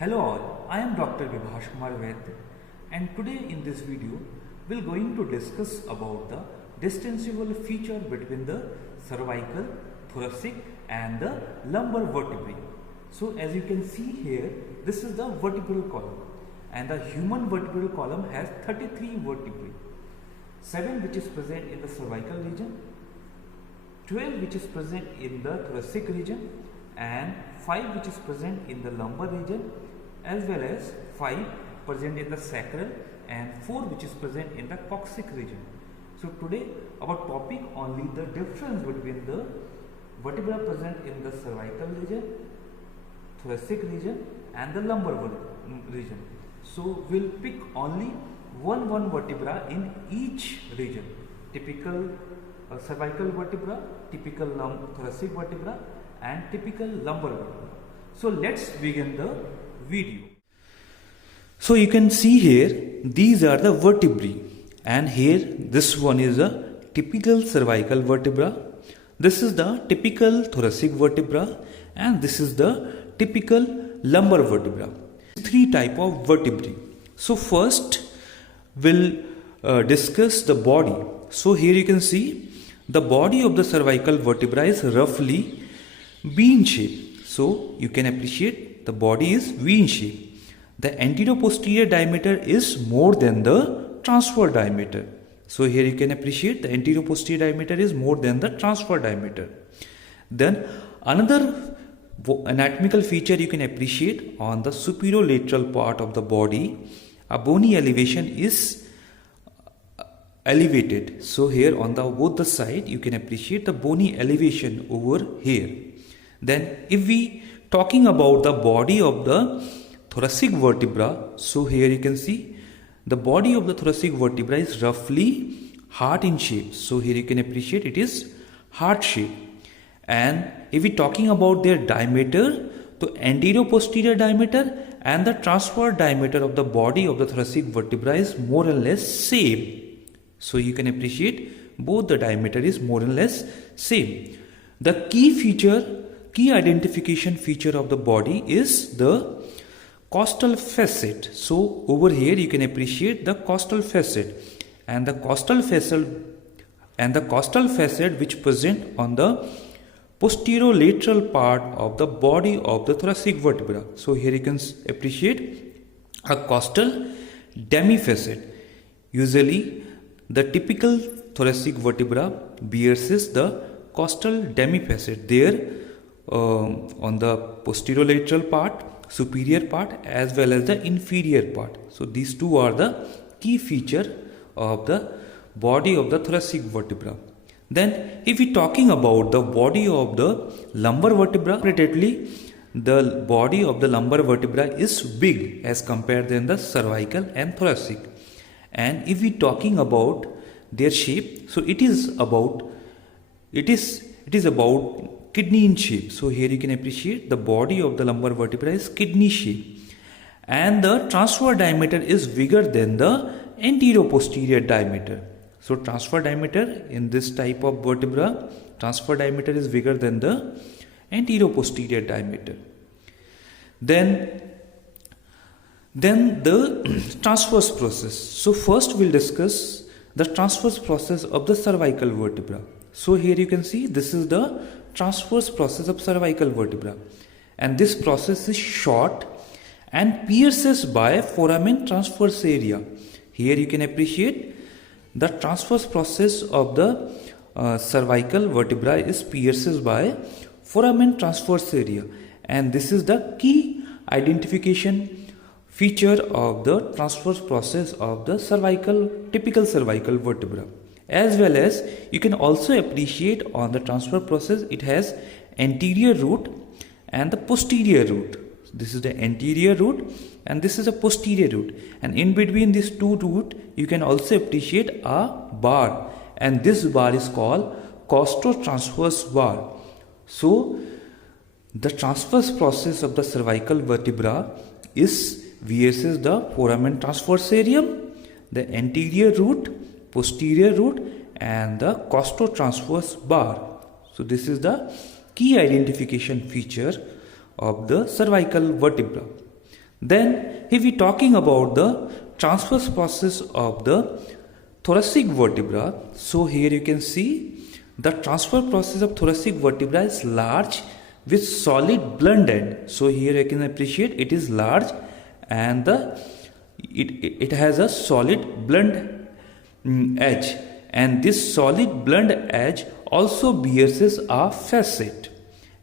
Hello all, I am Dr. Vibhash and today in this video we are going to discuss about the distinguishable feature between the cervical, thoracic and the lumbar vertebrae. So as you can see here, this is the vertebral column and the human vertebral column has 33 vertebrae, 7 which is present in the cervical region, 12 which is present in the thoracic region and 5 which is present in the lumbar region, as well as 5 present in the sacral and 4 which is present in the coccyx region. So today our topic only the difference between the vertebra present in the cervical region, thoracic region and the lumbar region. So we'll pick only one vertebra in each region, typical cervical vertebra, typical thoracic vertebra and typical lumbar vertebra. So let's begin the video. So you can see here these are the vertebrae, and here this one is a typical cervical vertebra, this is the typical thoracic vertebra and this is the typical lumbar vertebra. Three type of vertebrae. So first we'll discuss the body. So here you can see the body of the cervical vertebra is roughly V in shape. So you can appreciate the body is V in shape. The anterior-posterior diameter is more than the transverse diameter. So here you can appreciate the anterior-posterior diameter is more than the transverse diameter. Then another anatomical feature you can appreciate on the superolateral part of the body, a bony elevation is elevated. So here on the both the side you can appreciate the bony elevation over here. Then if we talking about the body of the thoracic vertebra, so here you can see the body of the thoracic vertebra is roughly heart in shape. So here you can appreciate it is heart shape. And if we talking about their diameter, the anterior posterior diameter and the transverse diameter of the body of the thoracic vertebra is more or less same. So you can appreciate both the diameter is more or less same. The key identification feature of the body is the costal facet. So over here you can appreciate the costal facet and the costal facet which present on the posterolateral part of the body of the thoracic vertebra. So here you can appreciate a costal demifacet. Usually the typical thoracic vertebra bears the costal demifacet there on the posterolateral part, superior part as well as the inferior part. So these two are the key feature of the body of the thoracic vertebra. Then if we talking about the body of the lumbar vertebra, separately the body of the lumbar vertebra is big as compared than the cervical and thoracic. And if we talking about their shape, so it is about kidney in shape. So here you can appreciate the body of the lumbar vertebra is kidney shape and the transverse diameter is bigger than the anterior posterior diameter. So transverse diameter in this type of vertebra, transverse diameter is bigger than the anterior posterior diameter. Then the transverse process. So first we'll discuss the transverse process of the cervical vertebra. So here you can see this is the transverse process of cervical vertebra, and this process is short and pierces by foramen transverse area. Here you can appreciate the transverse process of the cervical vertebra is pierces by foramen transverse area, and this is the key identification feature of the transverse process of the typical cervical vertebra. As well as you can also appreciate on the transverse process it has anterior root and the posterior root. This is the anterior root and this is a posterior root, and in between these two roots you can also appreciate a bar, and this bar is called costotransverse bar. So the transverse process of the cervical vertebra is versus the foramen transversarium, the anterior root, posterior root and the costotransverse bar. So this is the key identification feature of the cervical vertebra. Then if we talking about the transverse process of the thoracic vertebra, so here you can see the transverse process of thoracic vertebra is large with solid blunt end. So here you can appreciate it is large and it has a solid blunt edge, and this solid blunt edge also bears a facet,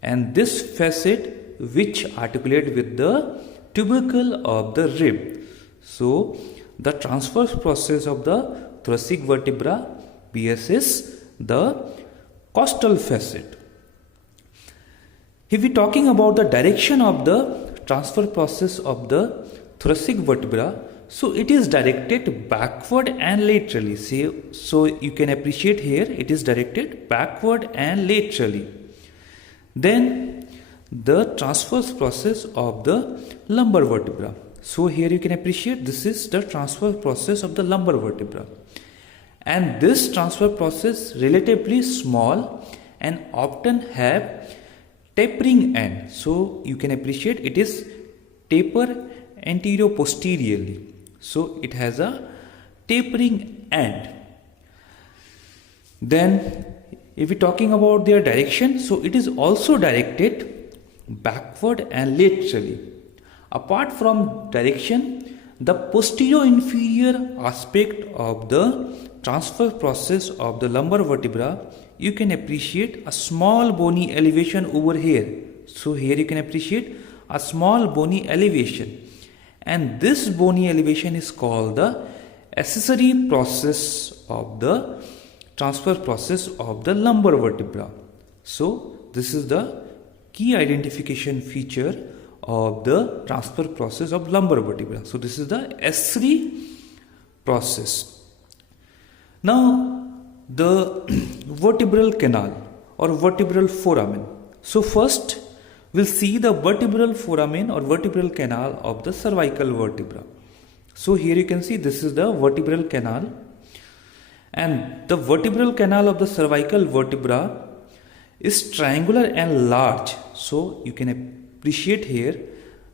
and this facet which articulate with the tubercle of the rib. So the transverse process of the thoracic vertebra bears the costal facet. If we talking about the direction of the transverse process of the thoracic vertebra, so it is directed backward and laterally. So you can appreciate here it is directed backward and laterally. Then the transverse process of the lumbar vertebra. So here you can appreciate this is the transverse process of the lumbar vertebra. And this transverse process relatively small and often have tapering end. So you can appreciate it is taper anterior posteriorly. So it has a tapering end. Then if we talking about their direction, so it is also directed backward and laterally. Apart from direction, the posterior inferior aspect of the transverse process of the lumbar vertebra, you can appreciate a small bony elevation over here. So here you can appreciate a small bony elevation, and this bony elevation is called the accessory process of the transverse process of the lumbar vertebra. So this is the key identification feature of the transverse process of lumbar vertebra. So this is the accessory process. Now the vertebral canal or vertebral foramen. So first we'll see the vertebral foramen or vertebral canal of the cervical vertebra. So here you can see this is the vertebral canal, and the vertebral canal of the cervical vertebra is triangular and large. So you can appreciate here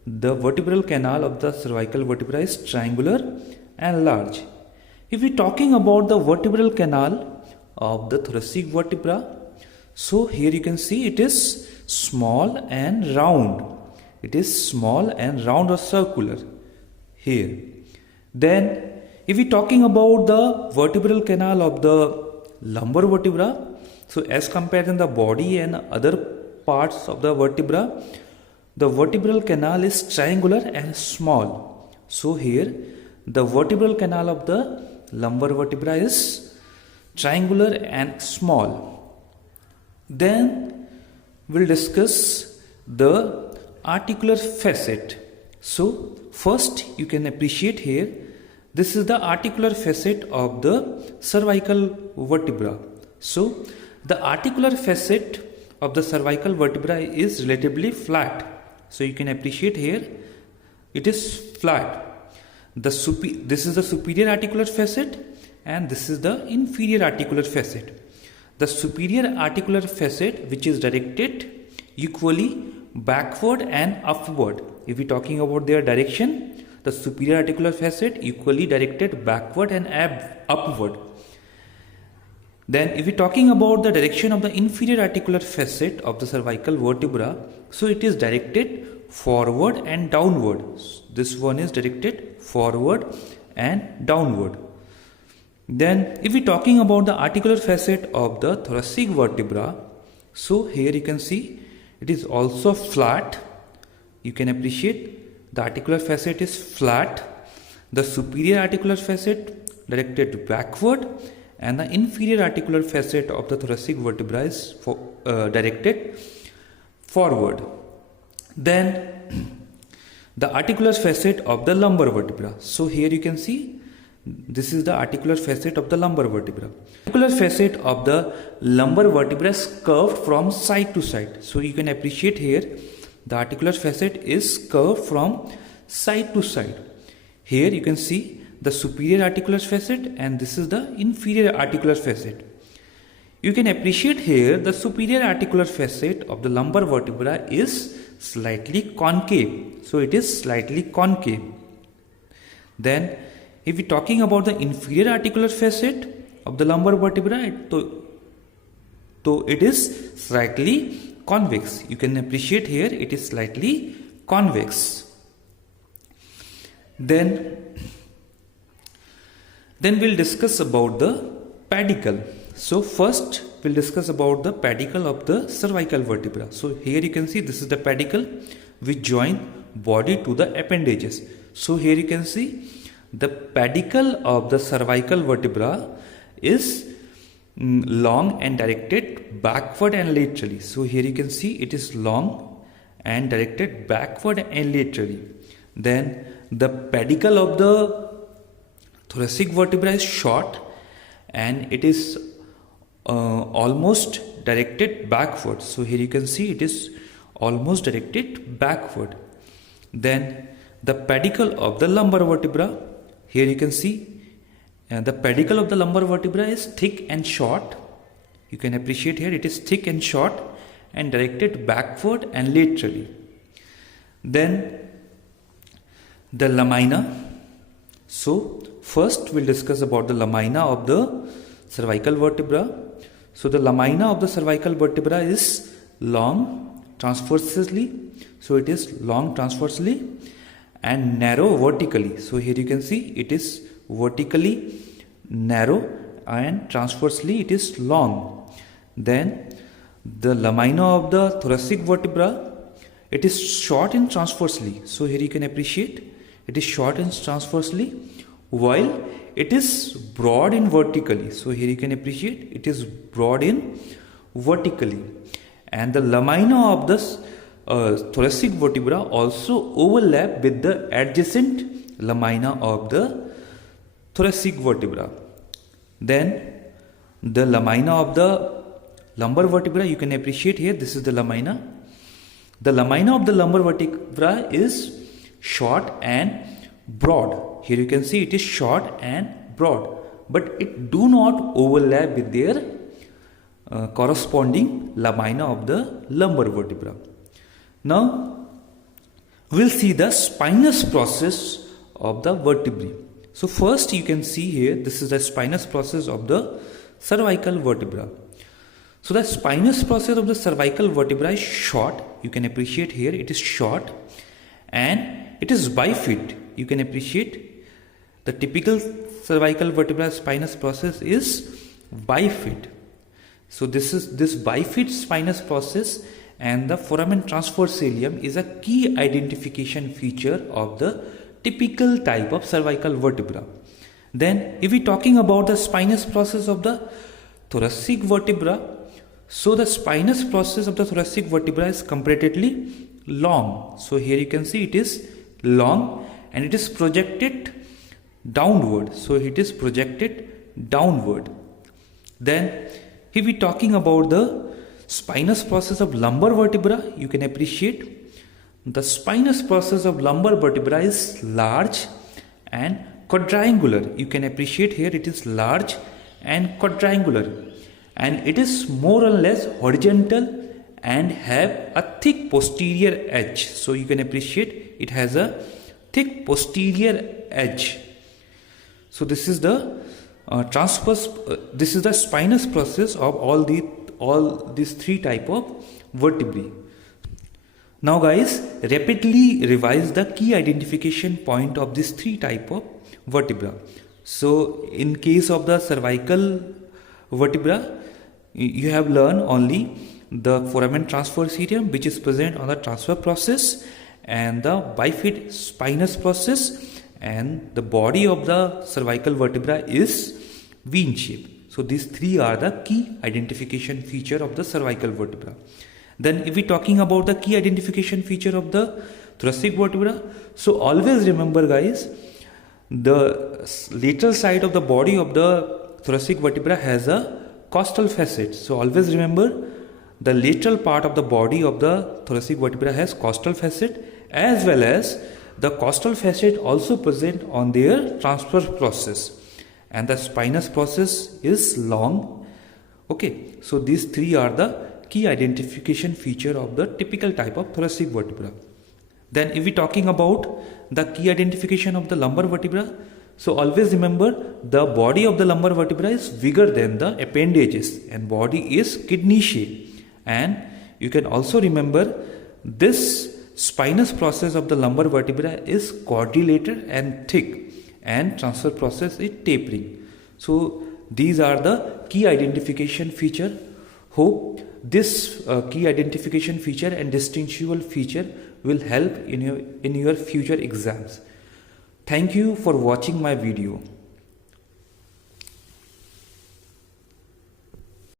the vertebral canal of the cervical vertebra is triangular and large. If we talking about the vertebral canal of the thoracic vertebra, so here you can see it is small and round. It is small and round or circular here. Then if we talking about the vertebral canal of the lumbar vertebra, so as compared to the body and other parts of the vertebra, the vertebral canal is triangular and small. So here the vertebral canal of the lumbar vertebra is triangular and small. Then we'll discuss the articular facet. So first you can appreciate here this is the articular facet of the cervical vertebra. So the articular facet of the cervical vertebra is relatively flat. So you can appreciate here it is flat. This is the superior articular facet and this is the inferior articular facet. The superior articular facet which is directed equally backward and upward. If we talking about their direction, the superior articular facet equally directed backward and upward. Then if we talking about the direction of the inferior articular facet of the cervical vertebra, so it is directed forward and downward. This one is directed forward and downward. Then if we talking about the articular facet of the thoracic vertebra, so here you can see it is also flat. You can appreciate the articular facet is flat. The superior articular facet directed backward and the inferior articular facet of the thoracic vertebra is directed forward. Then the articular facet of the lumbar vertebra. So here you can see this is the articular facet of the lumbar vertebra. Articular facet of the lumbar vertebra is curved from side to side. So you can appreciate here the articular facet is curved from side to side. Here you can see the superior articular facet and this is the inferior articular facet. You can appreciate here the superior articular facet of the lumbar vertebra is slightly concave. So it is slightly concave. Then if we are talking about the inferior articular facet of the lumbar vertebra, so it is slightly convex. You can appreciate here it is slightly convex. Then we'll discuss about the pedicle. So first we'll discuss about the pedicle of the cervical vertebra. So here you can see this is the pedicle which join body to the appendages. So here you can see the pedicle of the cervical vertebra is long and directed backward and laterally. So here you can see it is long and directed backward and laterally. Then the pedicle of the thoracic vertebra is short and it is almost directed backward. So here you can see it is almost directed backward. Then the pedicle of the lumbar vertebra, here you can see the pedicle of the lumbar vertebra is thick and short. You can appreciate here it is thick and short and directed backward and laterally. Then the lamina. So first we'll discuss about the lamina of the cervical vertebra. So the lamina of the cervical vertebra is long transversely. So it is long transversely and narrow vertically. So here you can see it is vertically narrow and transversely it is long. Then the lamina of the thoracic vertebra, it is short and transversely. So here you can appreciate it is short and transversely while it is broad in vertically. So here you can appreciate it is broad in vertically. And the lamina of the thoracic vertebra also overlap with the adjacent lamina of the thoracic vertebra. Then the lamina of the lumbar vertebra, you can appreciate here this is the lamina. The lamina of the lumbar vertebra is short and broad. Here you can see it is short and broad, but it do not overlap with their corresponding lamina of the lumbar vertebra. Now we'll see the spinous process of the vertebrae. So first you can see here this is the spinous process of the cervical vertebra. So the spinous process of the cervical vertebra is short. You can appreciate here it is short and it is bifid. You can appreciate the typical cervical vertebra spinous process is bifid. So this bifid spinous process and the foramen transversalium is a key identification feature of the typical type of cervical vertebra. Then if we are talking about the spinous process of the thoracic vertebra, so the spinous process of the thoracic vertebra is comparatively long. So here you can see it is long and it is projected downward. So it is projected downward. Then if we are talking about the spinous process of lumbar vertebra, you can appreciate the spinous process of lumbar vertebra is large and quadrangular. You can appreciate here it is large and quadrangular and it is more or less horizontal and have a thick posterior edge. So you can appreciate it has a thick posterior edge. So this is the transverse. This is the spinous process of all these three type of vertebrae. Now guys, rapidly revise the key identification point of these three type of vertebra. So in case of the cervical vertebra, you have learned only the foramen transversarium which is present on the transverse process and the bifid spinous process, and the body of the cervical vertebra is V in shape. So these three are the key identification feature of the cervical vertebra. Then if we are talking about the key identification feature of the thoracic vertebra, so always remember guys, the lateral side of the body of the thoracic vertebra has a costal facet. So always remember the lateral part of the body of the thoracic vertebra has costal facet, as well as the costal facet also present on their transverse process, and the spinous process is long. Okay, so these three are the key identification feature of the typical type of thoracic vertebra. Then if we're talking about the key identification of the lumbar vertebra, so always remember the body of the lumbar vertebra is bigger than the appendages and body is kidney shape. And you can also remember this spinous process of the lumbar vertebra is cordilated and thick, and transverse process is tapering. So these are the key identification feature. Hope this key identification feature and distinguishable feature will help in your future exams. Thank you for watching my video.